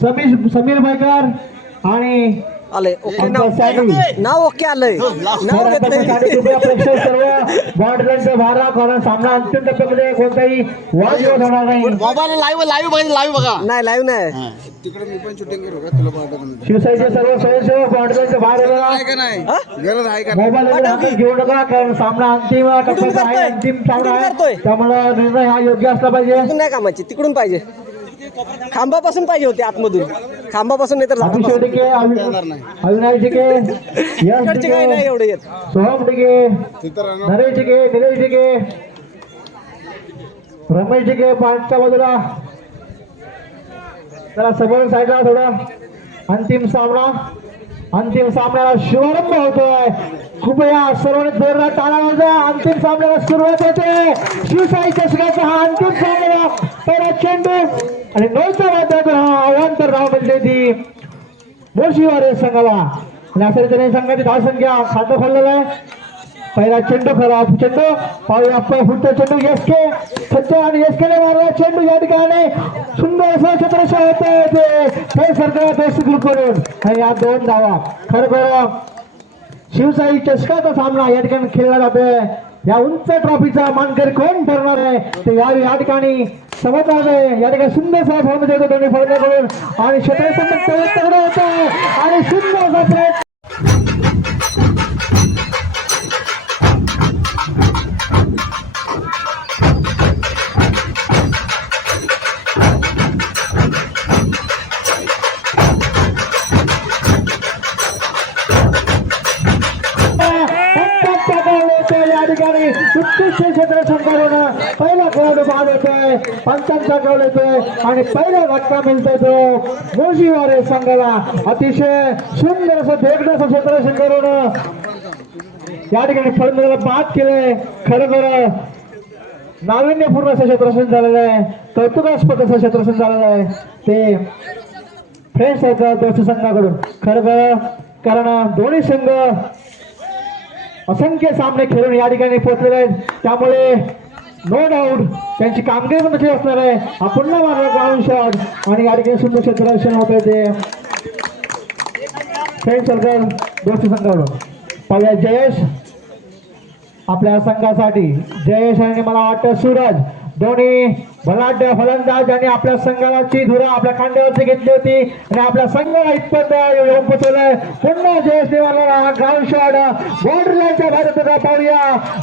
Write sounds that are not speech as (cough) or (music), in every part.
समीर समीर भाईकर आणि आलंय ओके. नाव. नाव ओके आलंय. नाव घेत साठी नाही कृपया प्रेक्षक सर्व बॉर्डरचे भारा कारण सामना अंतिम टप्प्यामध्ये कोणताही होणार नाही. लाईव्ह लाईव्ह पाहिजे लाईव्ह बघा. नाही लाईव्ह नाही. तिकडे मी पण शूटिंग करू का? तुला पाठवतो शिवसेनेचे सर्व स्वयंसेवक बॉर्डरचे आहे का नाही? गरज आहे का मोबाईल घेऊ नका कारण सामना अंतिम टप्प्याचा आहे? अंतिम सामना आहे? त्यामुळे निर्णय हा योग्य असला पाहिजे. नाही कामाची तिकडून पाहिजे. खांबापासून पाहिजे होते आतमधून. खांबापासून नाही. तर अविनाश (laughs) यश इकडची काही नाही एवढे येत. सोहम राहणार नरेश टिके निलेश टिके रमेश टिके पाठच्या बाजूला. जरा समोर साईडला थोडा. अंतिम सामना. अंतिम सामन्याला शुभारंभ होतोय. कृपया सर्वांनी जोरदार टाळा वाजवा. अंतिम सामन्याला सुरुवात होते. शिवशाही चषकाचा हा अंतिम सामना. पहिला चेंडू आणि नऊच्या वाद्यात हा अवांतर धाव म्हणजे ती. मोर्शीवार संघाला. आणि अशा रीतीने संघाची धावसंख्या सात खाल्लेला आहे. पहिला चेंडू खरा चेंडू पाहूया पुढचा चेंडू यश के सच्चा आणि यश केने मारला चेंडू. या ठिकाणी सुंदर असं चित्रशा होते ते हे सरकार दोस्त करून आणि या दोन धावा. खरं शिवसाई चषकाचा सामना या ठिकाणी खेळला जातोय. या उंच ट्रॉफीचा मानकर कोण ठरणार आहे? ते या या ठिकाणी समजणार आहे. या ठिकाणी सुंदर असा फॉर्म देतो दोन्ही फळण्याकडून आणि क्षेत्रसंबंध तगडं होत आणि सुंदर पहिला खेळाडू येतोय पंचांचा गोल येतोय आणि पहिला धक्का मिळतोय तो मुळशीवारे संघाला. अतिशय सुंदर असं देखण्याचं असं क्षेत्र या ठिकाणी फलंदाजाला बाद केलंय खरं तर नाविन्यपूर्ण असं क्षेत्रसन झालेलं आहे. कौतुकास्पद असं क्षेत्रक्षण झालेलं आहे. ते फ्रेंड्स आहेत दोस्त संघाकडून? खरं तर कारण दोन्ही संघ असंख्य सामने खेळून या ठिकाणी पोहोचलेले आहेत. त्यामुळे नो डाऊट त्यांची कामगिरी पण तशी असणार आहे. हा पुन्हा मारला ग्राउंड शॉट आणि या ठिकाणी सुंदर क्षेत्ररक्षण होत आहे ते. सरकार दोस्त संघाकडून पाहूया जयेश. आपल्या संघासाठी. जयेश आणि मला वाटतं सूरज. दोन्ही भलाढ्य फलंदाज आणि आपल्या संघाची धुरा आपल्या खांद्यावरती घेतली होती. आणि आपल्या संघाला इतपत येऊन पोचवलंय. पुन्हा जयेश देवाला ग्राउंड शॉट बॉर्डर भारत पाहूया.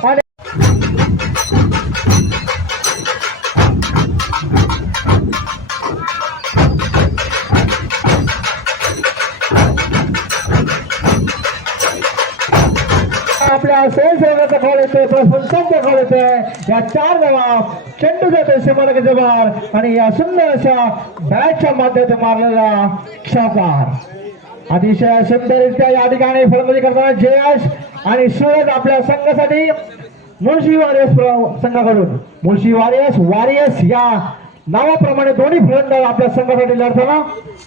आणि आपल्या सहसेवकाचा कॉल येतोय कॉल येतोय या चार धावा चेंडू जातोय सीमालकाच्या जबार आणि या सुंदर अशा बॅटच्या माध्यमातून मारलेला क्षाकार. अतिशय सुंदररित्या या ठिकाणी फलंदाजी करताना जयश आणि सूरज आपल्या संघासाठी मुळशी वॉरियर्स प्र- संघाकडून. मुळशी वॉरियर्स वॉरियर्स या नावाप्रमाणे दोन्ही फलंदाज आपल्या संघासाठी लढताना.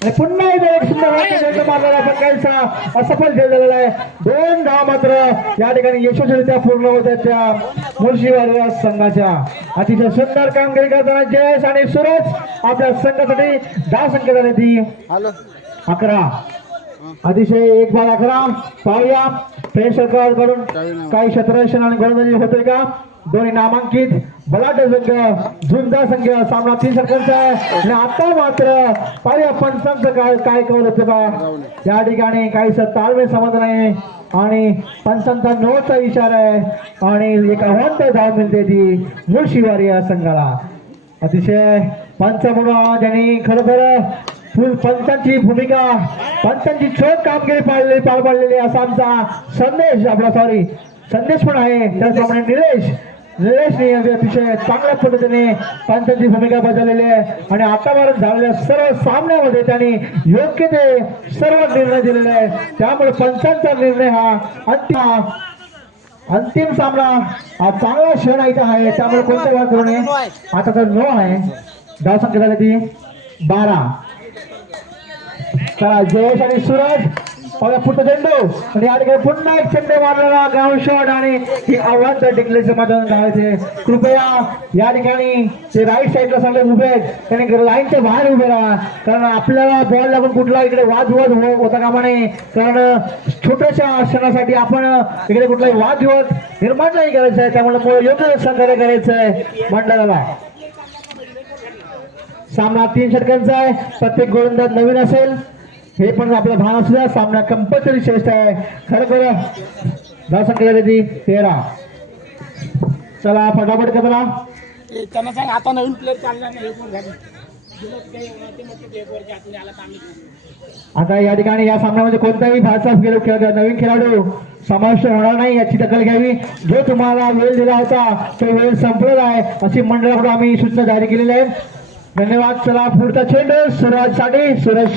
आणि पुन्हा एकदा एक सुंदर मारलेला पण काहीसा असफल खेळलेला आहे. दोन धाव मात्र या ठिकाणी यशस्वीरित्या पूर्ण होत आहेत त्या मुळशी वॉरियर्स संघाच्या. अतिशय सुंदर कामगिरी करताना जयेश आणि सूरज आपल्या संघासाठी दहा संख्या झाली ती अकरा. अतिशय एक बार अकरा. पाहूया. प्रेक्षककडून काही क्षेत्ररक्षण आणि गोलंदाजी होतोय का? दोन्ही नामांकित बलाढ्य संघ झुंजा संघ सामना तीन सरकारचा आहे. आणि आता मात्र पाहूया पंचांचं काय काय कौल होतं का या ठिकाणी काहीच ताळमेळ समज नाही आणि पंचांचा नोचा विचार आहे. आणि एक अवंत धाव मिळते ती मुळशिवारी या संघाला. अतिशय पंच म्हणून ज्यांनी खरं फुल पंचांची भूमिका पंचांची छोट कामगिरी पाळलेली पार पाडलेली असा आमचा संदेश आपला सॉरी संदेश पण आहे. त्याचप्रमाणे निलेश निलेशने अतिशय चांगल्या पद्धतीने पंचांची भूमिका बजावलेली आहे. आणि आतापर्यंत झालेल्या सर्व सामन्यामध्ये त्यांनी योग्य ते सर्व निर्णय दिलेले आहे त्यामुळे पंचांचा निर्णय हा अंतिम अंतिम सामना हा चांगला क्षण इथं आहे. त्यामुळे कोणत्या वेळा करू नये आता तर नो आहे. धाव संख्या झाली ती बारा. चला जयेश आणि सूरज. पुढचा चेंडू आणि या ठिकाणी पुन्हा एक चेंडू मारलेला ग्राउंड शॉट आणि ही आव्हान तर टिकलेचं मैदान धावायचे. कृपया या ठिकाणी ते राईट साईडला सगळे उभे आहेत त्याने लाईनच्या बाहेर उभे राहा. कारण आपल्याला बॉल लागून कुठला इकडे वादविवाद हो- होता कामा नये. कारण छोट्याशा क्षणासाठी आपण इकडे कुठलाही वादविवाद निर्माण नाही करायचा आहे. त्यामुळे योग्य सहकार्य करायचं आहे. मंडळाला. सामना तीन षटकांचा आहे. प्रत्येक गोलंदाज नवीन असेल. हे पण आपलं भान असू द्या सामना कंपल्सरी श्रेष्ठ आहे. खरं खरं. धावसंख्या झाली ती. तेरा. चला फटाफट करा त्यांना सांग आता नवीन प्लेअर चालला नाही झालं? आता या ठिकाणी या सामन्यामध्ये कोणताही भारताचा खेळ नवीन खेळाडू समाविष्ट होणार नाही याची दखल घ्यावी. जो तुम्हाला वेळ दिला होता तो वेळ संपलेला आहे. अशी मंडळाकडून आम्ही सूचना जारी केलेली आहे. धन्यवाद चला पुढचा चेंडू सुरजसाठी सुरज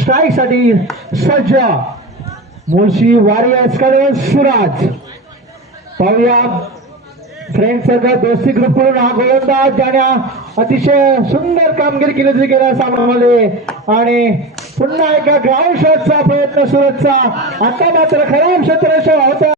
स्ट्राईकसाठी सज्ज मुळशी वॉरियर्सकडे सुराज. पाहूया फ्रेंड सर्कल दोस्ती ग्रुपकडून. हा गोलंदाज ज्याने अतिशय सुंदर कामगिरी केली होती गेल्या सामन्यामध्ये. आणि पुन्हा एका ग्राउंड शॉटचा प्रयत्न सुरतचा आता मात्र खराब क्षेत्र होता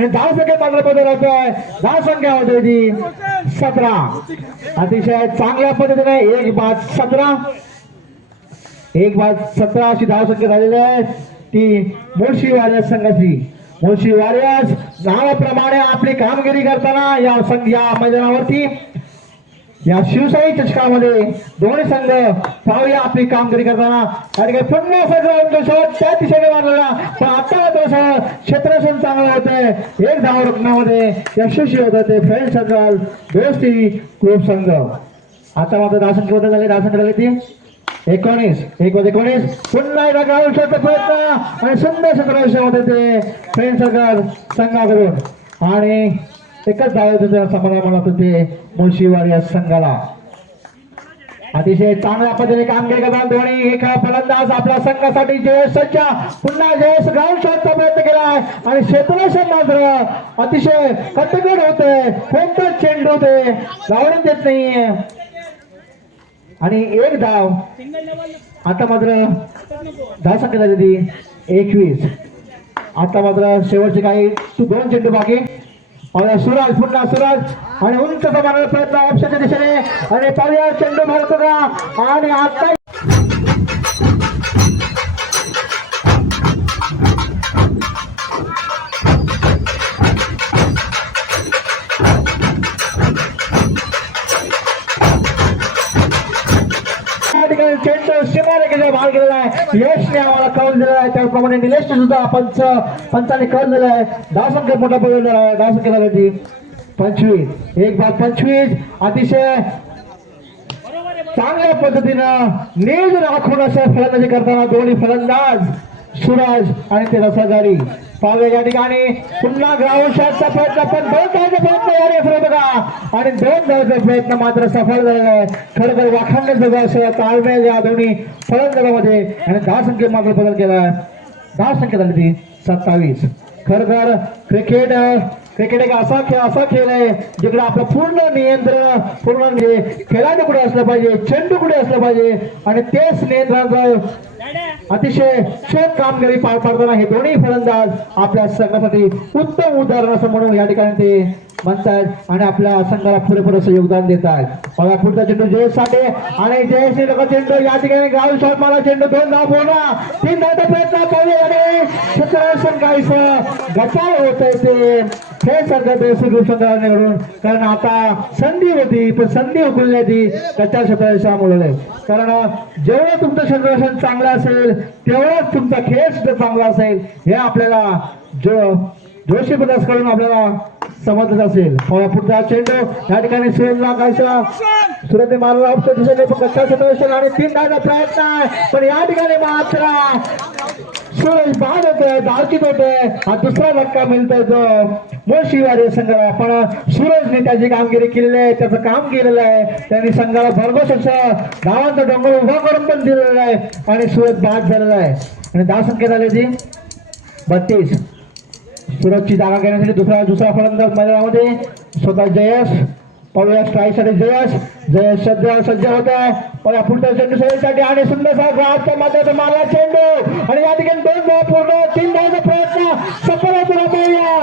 आणि दहा संख्या चांगल्या पद्धतीने आहे दहा संख्या होते ती. सतरा. अतिशय चांगल्या पद्धतीने एक बाद सतरा. एक बाद सतरा अशी धाव संख्या झालेली आहे ती मुळशी वारियर्स संघाची. मुळशी वारियर्स नावाप्रमाणे आपली कामगिरी करताना या संघ या मैदानावरती या शिवशाही चषकामध्ये दोन्ही संघ पाहूया आपली कामगिरी करताना. आणि काही पुन्हा सगळं शोध त्या दिशेने मारलेला. पण आता थोडंसं क्षेत्रक्षण चांगलं होतंय. एक धाव रुग्णामध्ये यशस्वी होत ते फ्रेंड सर्कल दोस्ती क्लब संघ. आता मात्र दासन बदल झाले दासंख्य झाले ते. एकोणीस एक मध्ये एकोणीस. पुन्हा एकदा ग्राउंड शॉटचा प्रयत्न. आणि सुंदर सत्र होते ते फ्रेंड सर्कल संघाकडून. आणि एकच धाव त्या समाधान म्हणत होते मुळशीवार या संघाला. अतिशय चांगल्या पद्धतीने कामगिरी धोनी. हे खेळ फलंदाज आपल्या संघासाठी जयेश सज्जा पुन्हा जयेश ग्राउंड शॉटचा प्रयत्न केला आहे. आणि क्षेत्ररक्षण मात्र अतिशय कटकट होते. कोणतं चेंडू ते लावून देत नाहीये. आणि एक धाव. आता मात्र दहा संख्या झाली एकवीस. आता मात्र शेवटचे काही तू दोन चेंडू बाकी. सुराज पुन्हा सुराज. आणि उंच मारण्याचा प्रयत्न ऑप्शनच्या दिशेने. आणि पाहूया चेंडू मारतो का आणि आता या ठिकाणी चेंडू सीमारेखेच्या बाहेर गेलेला आहे. यशने आम्हाला कौल दिला आहे. त्याप्रमाणे निलेश सुद्धा पंच पंचाने कौल दिला आहे. दहा संख्या मोठा बदल आहे. दहा संख्या झाली ती. पंचवीस. एक बार पंचवीस. अतिशय चांगल्या पद्धतीनं नेज राखून असं फलंदाजी करताना दोन्ही फलंदाज सुराज आणि ते रसादारी पाहूया या ठिकाणी पुन्हा ग्राउंड शॉटचा प्रयत्न पण दोन धावचा प्रयत्न या रेफरी बघा. आणि दोन धावचा प्रयत्न मात्र सफल झालेला आहे. खरं तर वाखाणण्यात बघा असं ताळमेळ या दोन्ही फलंदाजामध्ये. आणि दहा संख्येत मात्र बदल केला आहे. दहा संख्या झाली ती सत्तावीस. खरं तर क्रिकेट क्रिकेट एक असा खेळ असा खेळ आहे जिकडे आपलं पूर्ण नियंत्रण पूर्ण म्हणजे खेळाडू कुठे असलं पाहिजे चेंडू कुठे असलं पाहिजे आणि तेच नियंत्रणाचं अतिशय शोध कामगिरी पार पाडताना हे दोन्ही फलंदाज आपल्या संघासाठी उत्तम उदाहरण असं म्हणून या ठिकाणी ते म्हणतात आणि आपल्या संघाला पुरेपूर असं योगदान देत आहेत बघा पुढचा चेंडू जयेश साठे आणि जयेश चेंडू या ठिकाणी ग्राउंड शॉट मला चेंडू दोन धाव पूर्ण तीन धावचा प्रयत्न पाहूया आणि क्षेत्ररक्षण काहीस गचाळ होत आहे ते. हे सगळं देशी निवडून कारण आता संधी होती पण संधी हुकली ती. कच्च्या क्षेत्ररक्षणामुळे कारण जेवढं तुमचं क्षेत्ररक्षण चांगलं असेल तेवढाच तुमचा खेळ सुद्धा चांगला असेल हे आपल्याला जो जोशी प्रकाशकडून आपल्याला समजत असेल. पुढचा चेंडू. या ठिकाणी सुरेशला कायसा सुरेशने मारला. ऑप्शन दिसले पण कच्च्या आणि तीन धावचा प्रयत्न आहे. पण या ठिकाणी मात्र सुरेश बाद होतोय दावचित होतोय हा दुसरा धक्का मिळतोय जो मुळशिवारी संघाला. पण सूरजने त्याची कामगिरी केलेली आहे. त्याचं काम केलेलं आहे. त्यांनी संघाला भरघोस असं धावांचा डोंगर उभा करून पण दिलेला आहे. आणि सूरज बाद झालेला आहे. आणि दहा संख्या झाली ती बत्तीस. सुरतची जागा घेण्यासाठी दुसरा दुसरा फलंदाज मैदानामध्ये स्वतः जयस पाहूया स्ट्राईकसाठी जयस जयस सध्या सज्ज होत. आहे पाहूया पुढच्या चेंडू सोडीसाठी आणि सुंदरसा ग्राहकच्या माध्यमातून मारला चेंडू. आणि या ठिकाणी दोन धाव पूर्ण तीन धावचा प्रयत्न सफल होतो पाहूया.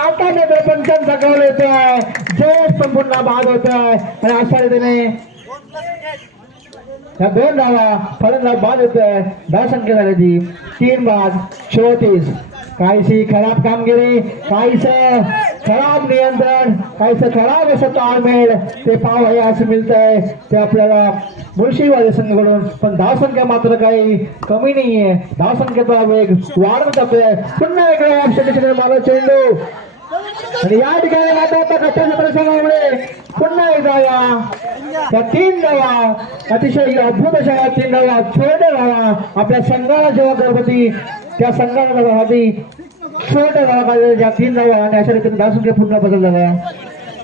आता मात्र पंचांचा कौल येतो आहे जयस पण पुन्हा बाद होत आहे आणि अशा रीतीने या दोन धावा फलंदाज बाद होत आहे दहा संख्या झाली ती तीन बाद चौतीस. काहीशी खराब कामगिरी काहीस खराब नियंत्रण काहीच खराब असं ताळमेळ ते पाव आहे असं मिळत आहे ते आपल्याला मुळशीवादी संघाकडून पण धावसंख्या मात्र काही कमी नाहीये. धावसंख्येचा वेग वाढत जातोय. पुन्हा इकडे ऑप्शन मला चेंडू. आणि या ठिकाणी मात्र आता कट्ट्याच्या प्रसंगामुळे पुन्हा एक धावा. त्या तीन धावा अतिशय अद्भुत अशा तीन धावा छोट्या धावा. आपल्या संघाला जेव्हा गणपती त्या संघासाठी छोट्या धावा काढलेल्या ज्या तीन धावा आणि अशा रीतीने दहा संख्या पुन्हा बदल झाला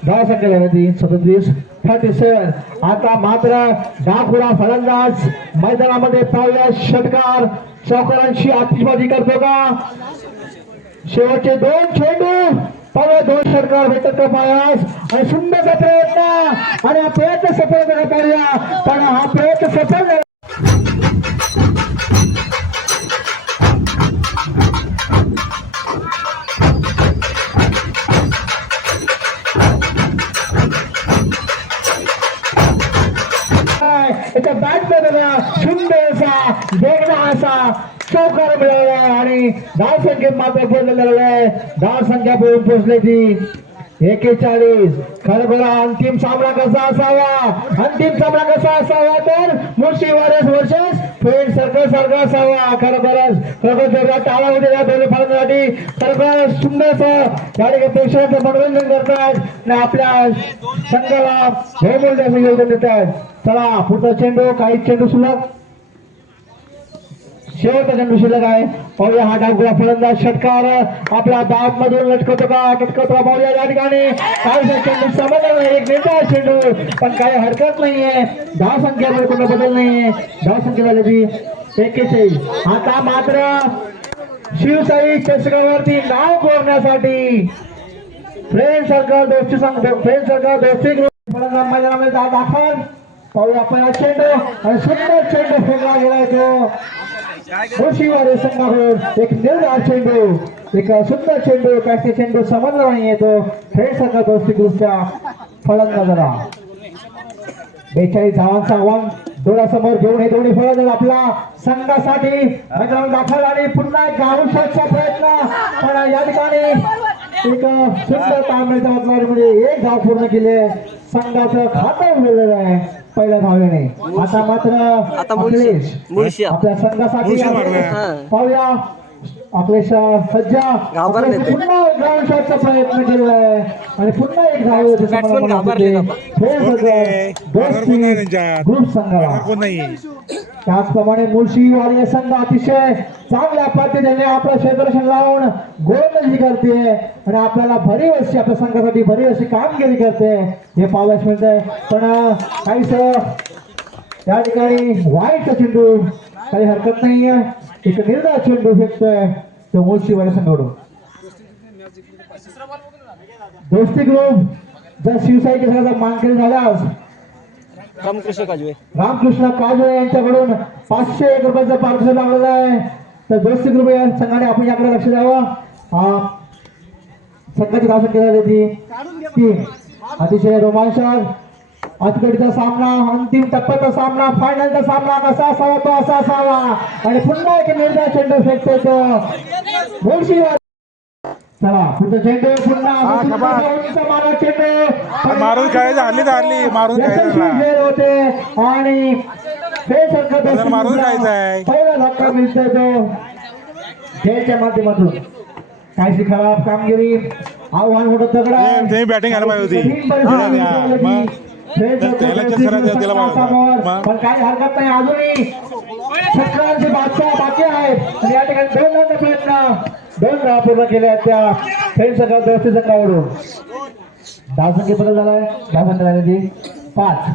धावा संख्या झाली ती सदतीस थर्टी सेवन. आता मात्र डाकुरा फलंदाज मैदानामध्ये पावल्या षटकार. चौकारांशी आतिषबाजी करतो का? शेवटचे दोन चेंडू. पावले दोन षटकार भेटत का पायास? आणि सुंदरचा प्रयत्न. आणि हा प्रयत्न सफल करण्यात पाहिजे पण हा प्रयत्न सफल मिळाला आणि दहा संख्येत मात्र बोललेलं आहे दहा संख्या पोहोचून पोहोचली ती. एकेचाळीस. खरोखर अंतिम सामना कसा असावा? अंतिम सामना कसा असावा? तर मुळशी वारस वर्षस फ्रेंड सर्कल सारखा असावा. खरोखरच खरोखर जर टाळा होते या दोन्ही फलंदासाठी खरोखर सुंदर या ठिकाणी प्रेक्षकांचं मनोरंजन करतात. आणि आपल्या संघाला हे असं योगदान देतात. चला पुढचा चेंडू काही चेंडू सुलभ शेवटचा चेंडू शिल्लक आहे पाहूया हा डागुला फलंदाज षटकार. आपल्या दाब मधून लटकवतो का? लटकवतो का पाहूया या ठिकाणी. काही चेंडू समजला एक निर्धार चेंडू. पण काही हरकत नाहीये. दहा संख्येमध्ये कोणता बदल नाहीये. दहा संख्या झाली एक्केचाळीस आता मात्र शिवसाई चषकावरती नाव कोरण्यासाठी फ्रेंड सर्कल दोस्ती संघ फ्रेंड सर्कल दोस्ती ग्रुप. मैदानामध्ये दा- दाखल. पाहूया आपण चेंडू. आणि सुंदर चेंडू फेकला गेलाय तो. मुळशीवाडी संघाकडून एक निर्धार चेंडू एक सुंदर चेंडू काय चेंडू समजला नाही येतो. खेळ संघ दोस्ती ग्रुपच्या फलंदाजाला बेचाळीस धावांचा आव्हान डोळ्यासमोर घेऊन हे दोन्ही फलंदाज आपला संघासाठी मैदानात दाखल आणि पुन्हा एक गाऊन प्रयत्न पण या ठिकाणी एक सुंदर तांबड्याच्या बदलामध्ये एक धाव पूर्ण केले संघाचं खातं उघडलेलं आहे. पहिल्या धावेने आता मात्र अखिलेश आपल्या संघासाठी. हा. पाहूया. आपले श- सज्जा. पुन्हा ग्राउंड शॉटचा प्रयत्न आहे. आणि पुन्हा एक धाव होते. ग्रुप संघाला. त्याचप्रमाणे मुळशी वारी संघ अतिशय चांगल्या पद्धतीने आपलं क्षेत्ररक्षण लावून गोलंदाजी करते आणि आपल्याला भरीव अशी आपल्या संघासाठी भरीव अशी कामगिरी करते. हे पाहावयास मिळतंय. पण काहीच या ठिकाणी वाईट चेंडू काही हरकत नाहीये. एक निर्णय चेंडू फेकतोय तो मुळशी वारी संघाकडून. दोस्ती ग्रुप जर शिवसाई केसराचा मानकरी झाल्यास रामकृष्ण काजवे. रामकृष्ण काजवे यांच्याकडून पाचशे एक रुपयाचा पार्सल लागलेला आहे. तर दोस्ती रुपये संघाने आपण याकडे लक्ष द्यावं. हा संघाची धाव केलेली होती ती. अतिशय रोमांचक. अतकडीचा सामना अंतिम टप्प्याचा सामना फायनलचा सामना कसा असावा तो असा असावा. आणि पुन्हा एक निर्णय चेंडू फेकतो तो. चला पुढचा चेंडू पुन्हा उंच मारा चेंडू. मारून खेळायचं, हल्ली तर हल्ली, मारून. खेळ होते. आणि हे संघ मारून खायचं आहे. पहिला धक्का मिळतोय तो. खेळच्या माध्यमातून. काहीशी खराब कामगिरी. आव्हान मोठं तगड आहे. batting घ्यायला पाहिजे होती. झाली. पण काही हरकत नाही अजूनही बादशाह बाकी आणि या ठिकाणी प्रयत्न. दोन धावा पूर्ण केल्या त्या फ्रेंड संघात दोस्ती संघावरून. दहा संख्या बदल झालाय. दहा संख्या झाली पाच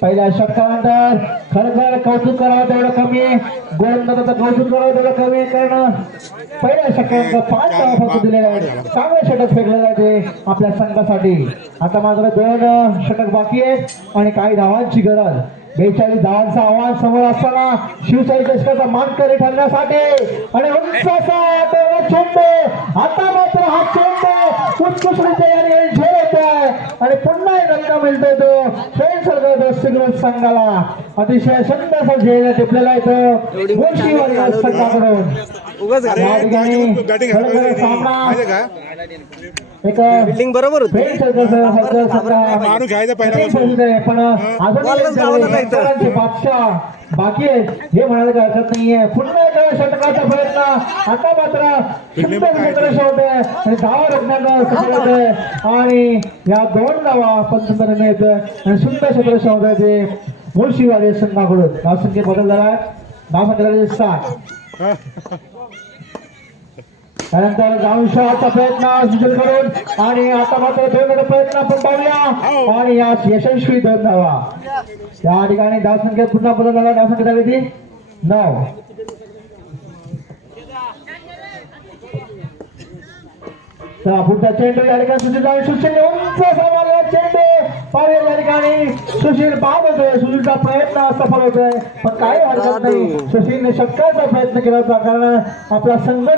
पहिल्या षटकानंतर खरंच कौतुक करावं तेवढं कमी. गोलंदाजाचं कौतुक करावं तेवढं कमी कारण. पहिल्या षटकानंतर पाच धावा फक्त दिलेल्या आहेत. चांगलं षटक फेकलं जाते आपल्या संघासाठी. आता मात्र दोन षटक बाकी आहेत आणि काही धावांची गरज. बेचाळीस धावांचं आव्हान समोर असताना शिवशाही चषकाचा मानकरी ठरण्यासाठी आणि उंच चेंडू आता मात्र हा चेंडू उत्कृष्टरित्या या ठिकाणी झेल होतोय. आणि पुन्हा एक रत्न मिळतोय तो. सर्ग संघाला. अतिशय सुंदर झेल टिपलेला येतो गोष्टीवर या संघाकडून. या ठिकाणी सामना. बिल्डिंग बरोबर होती. माणूस घ्यायचा आहे, बाकी आहेत हे म्हणायला काही हरकत नाहीये. पुन्हा एकदा षटकाचा प्रयत्न. आता मात्र सुंदर होते आणि धावा रोखण्याचा सफल होते आणि या दोन धावा पंतप्रधान येत आणि सुंदर क्षेत्ररक्षण होत ते मुळशीवाडी संघाकडून धावसंख्येत बदल झाला धावसंख्या झाली सात. त्यानंतर जाऊन शॉटचा प्रयत्न सुशील करून आणि आता मात्र दोन प्रयत्न आपण पाहूया. आणि या यशस्वी दोन धावा. त्या ठिकाणी धावसंख्येत पुन्हा बदल झाला धावसंख्या झाली ती नऊ. चला पुढचा चेंडू या ठिकाणी सुशील सुशील उंच चेंडू पाहिजे या ठिकाणी. सुशील बाद होतोय. सुशीलचा प्रयत्न सफल होतोय. पण काही हरकत नाही. सुशीलने शतकाचा प्रयत्न केला होता कारण आपला संघ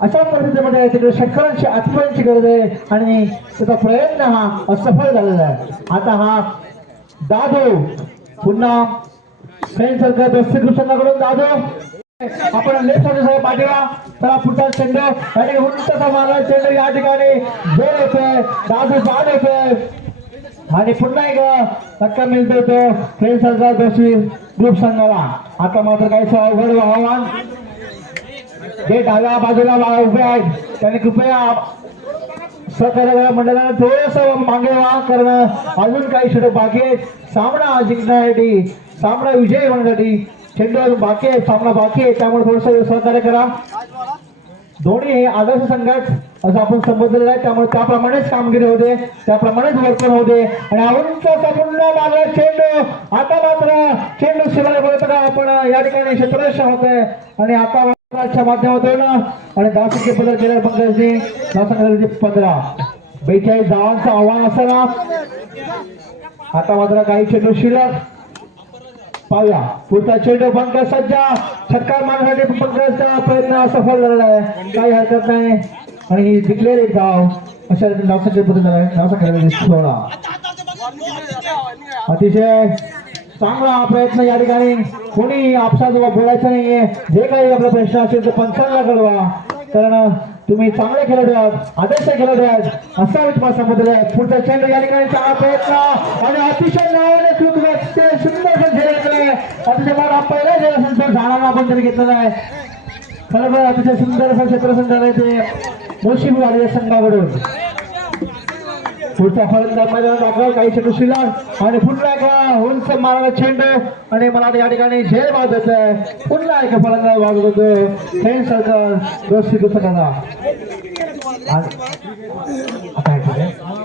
अशा परिस्थितीमध्ये आहे, तिकडे शेतकऱ्यांची आत्मची गरज आहे आणि त्याचा प्रयत्न हा असफल झालेला आहे. आता हा दादू पुन्हा फ्रेंड सरकार दस्ती कृष्णाकडून दादू. आपण लेफ्ट साहेब पाठीवा. चला पुढचा चेंडू. आणि उंचचा मारला चेंडू या ठिकाणी. जोर येतोय. दादू बाद येतोय. आणि पुन्हा एक धक्का मिळतोय तो फ्रेंड सरकार दस्ती ग्रुप संघाला. आता मात्र काही अवघड आव्हान जे डाव्या बाजूला उभे आहेत त्यांनी कृपया सहकार्य मंडळाला थोडस मागे वा करणं अजून काही षटक बाकी आहेत सामना जिंकण्यासाठी सामना विजयी होण्यासाठी चेंडू बाकी आहे सामना बाकी आहे. त्यामुळे थोडस सहकार्य करा. दोन्ही हे आदर्श संघात असं आपण संबोधलेलं आहे. त्यामुळे त्याप्रमाणेच कामगिरी होते त्याप्रमाणेच वर्तन होते. आणि उंच पुन्हा लागला चेंडू. आता मात्र चेंडू शिवाय बोलत आपण या ठिकाणी क्षेत्ररक्षण होत आहे आणि आता मात्र माध्यमातून आणि दहा दासंख्य बदल केल्या पंकजने दासंख्य पंधरा बेचाळीस धावांचं आव्हान असताना आता मात्र काही चेंडू शिल्लक. पाहूया. पुढचा चेंडू पंकज सज्जा. छक्का मारण्यासाठी पंकजचा प्रयत्न सफल झालेला आहे. काही हरकत नाही. आणि जिंकलेले धाव. अशा रीतीने धावसंख्येत बदल झाला. आहे धावसंख्या सोळा. अतिशय चांगला प्रयत्न या ठिकाणी. कोणी आपसात बोलायचं नाहीये. जे काही आपला प्रश्न असेल तर पंचांना कळवा कारण तुम्ही चांगले खेळत आहात आदर्श खेळत आहात. असा मी तुम्हाला सांगितलेलं आहे पुढचा चेंडू या ठिकाणी चांगला प्रयत्न. आणि अतिशय नावाने खूप अतिशय सुंदर झेल घेतलाय अतिशय मला पहिला झेल असेल झाडाला आपण तरी घेतलेला आहे. खरोखर अतिशय सुंदर असं क्षेत्रसंघ झालंय ते. मोशीबी वाले संघाकडून पुढचा फलंदा मैदान दाखल काही चेंडू शिल्लक आणि पुन्हा एका होलस मारायला चेंडू. आणि मला या ठिकाणी झेल वाजत आहे. पुन्हा एक फलंदा वागत होतो फ्रेंड सरकार दोस्ती दुसऱ्याचा आता?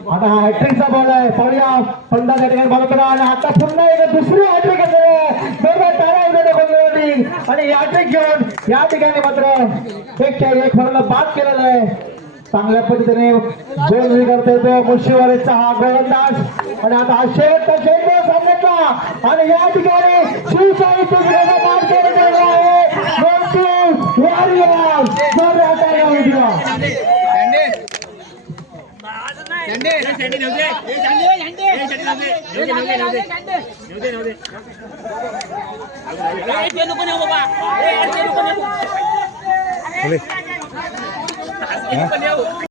हा हॅट्रिकचा बॉल आहे. पाहूया पंधरा त्या ठिकाणी बॉल करा आणि आता पुन्हा एक दुसरी हॅट्रिक आणि हॅट्रिक घेऊन या ठिकाणी मात्र एक एक फलंदाज बाद केलेला आहे. चांगल्या पद्धतीने गोल करता येतो मुशीवारीचा हा गोलंदाज आणि आता हा शेवटचा चेंडू सामन्यातला आणि या ठिकाणी शिवशाही आहे मोठी